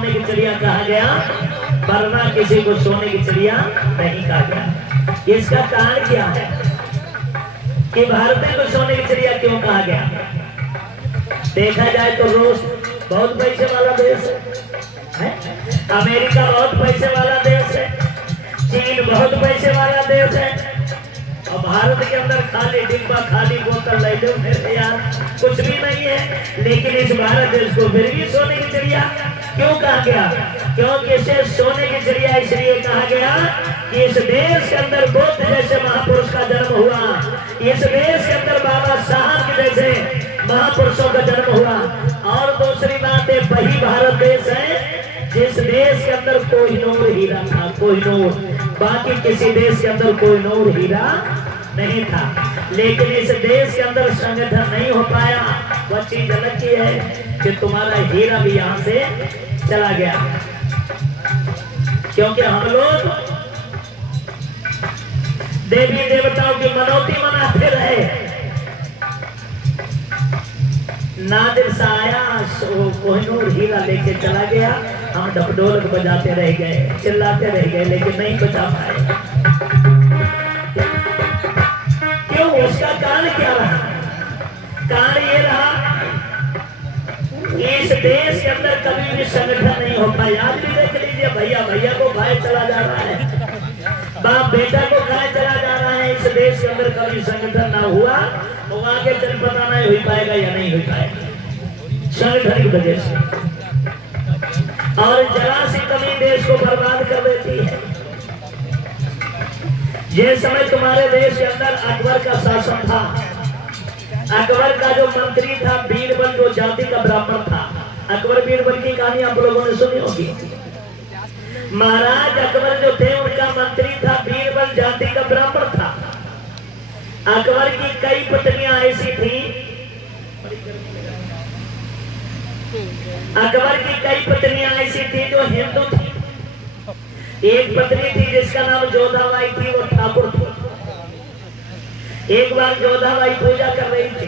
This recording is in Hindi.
सोने की चिड़िया कहा गया, वरना किसी को सोने की चिड़िया नहीं कहा गया। इसका कारण क्या है कि भारतीय को सोने की चिड़िया क्यों कहा गया? देखा जाए तो रूस बहुत पैसे वाला देश है, अमेरिका बहुत पैसे वाला देश है, चीन बहुत पैसे वाला देश है, और भारत के अंदर खाली डिब्बा खाली बोतल ले लो मेरे यार, कुछ भी नहीं है। लेकिन इस भारत देश को फिर भी सोने की चिड़िया क्यों कहा गया? क्योंकि इसे सोने की चिड़िया इसलिए कहा गया कि इस देश के अंदर बुद्ध जैसे महापुरुष का जन्म हुआ, इस देश के अंदर बाबा साहब के जैसे महापुरुषों का जन्म हुआ। और दूसरी बात है, वही भारत देश है जिस देश के अंदर कोहिनूर हीरा था, कोहिनूर, बाकी किसी देश के अंदर कोहिनूर हीरा नहीं था। लेकिन इस देश के अंदर संगठन नहीं हो पाया। वह चीज अलग की है कि तुम्हारा हीरा भी यहाँ से चला गया, क्योंकि हम लोग देवी देवताओं की मनौती मनाते रहे। नादिर सा आया, कोहिनूर हीरा लेके चला गया, हम ढपढोलक बजाते रह गए, चिल्लाते रह गए, लेकिन नहीं बचा पाए। क्यों? उसका कारण क्या रहा? कारण ये रहा कि इस देश के अंदर कभी भी संगठन नहीं हो पाया। आज भी देख लीजिए, भैया भैया को खाए चला जा रहा है, बाप बेटा को खाए चला जा रहा है। इस देश के अंदर कभी संगठन ना हुआ तो आगे चल पता नहीं हो पाएगा या नहीं हो पाएगा, संगठन की वजह से। और जरा सी कमी देश को बर्बाद कर देती है। ये समय तुम्हारे देश के अंदर अकबर का शासन था। अकबर का जो मंत्री था बीरबल, जो जाति का ब्राह्मण था। अकबर बीरबल की कहानी आप लोगों ने सुनी होगी। महाराज अकबर जो थे उनका मंत्री था बीरबल, जाति का ब्राह्मण था। अकबर की कई पत्नियां ऐसी थी, अकबर की कई पत्नियां ऐसी थी जो हिंदू थी। एक पत्नी थी जिसका नाम जोधाबाई थी, वो ठाकुर थी। एक बार जोधाबाई पूजा कर रही थी,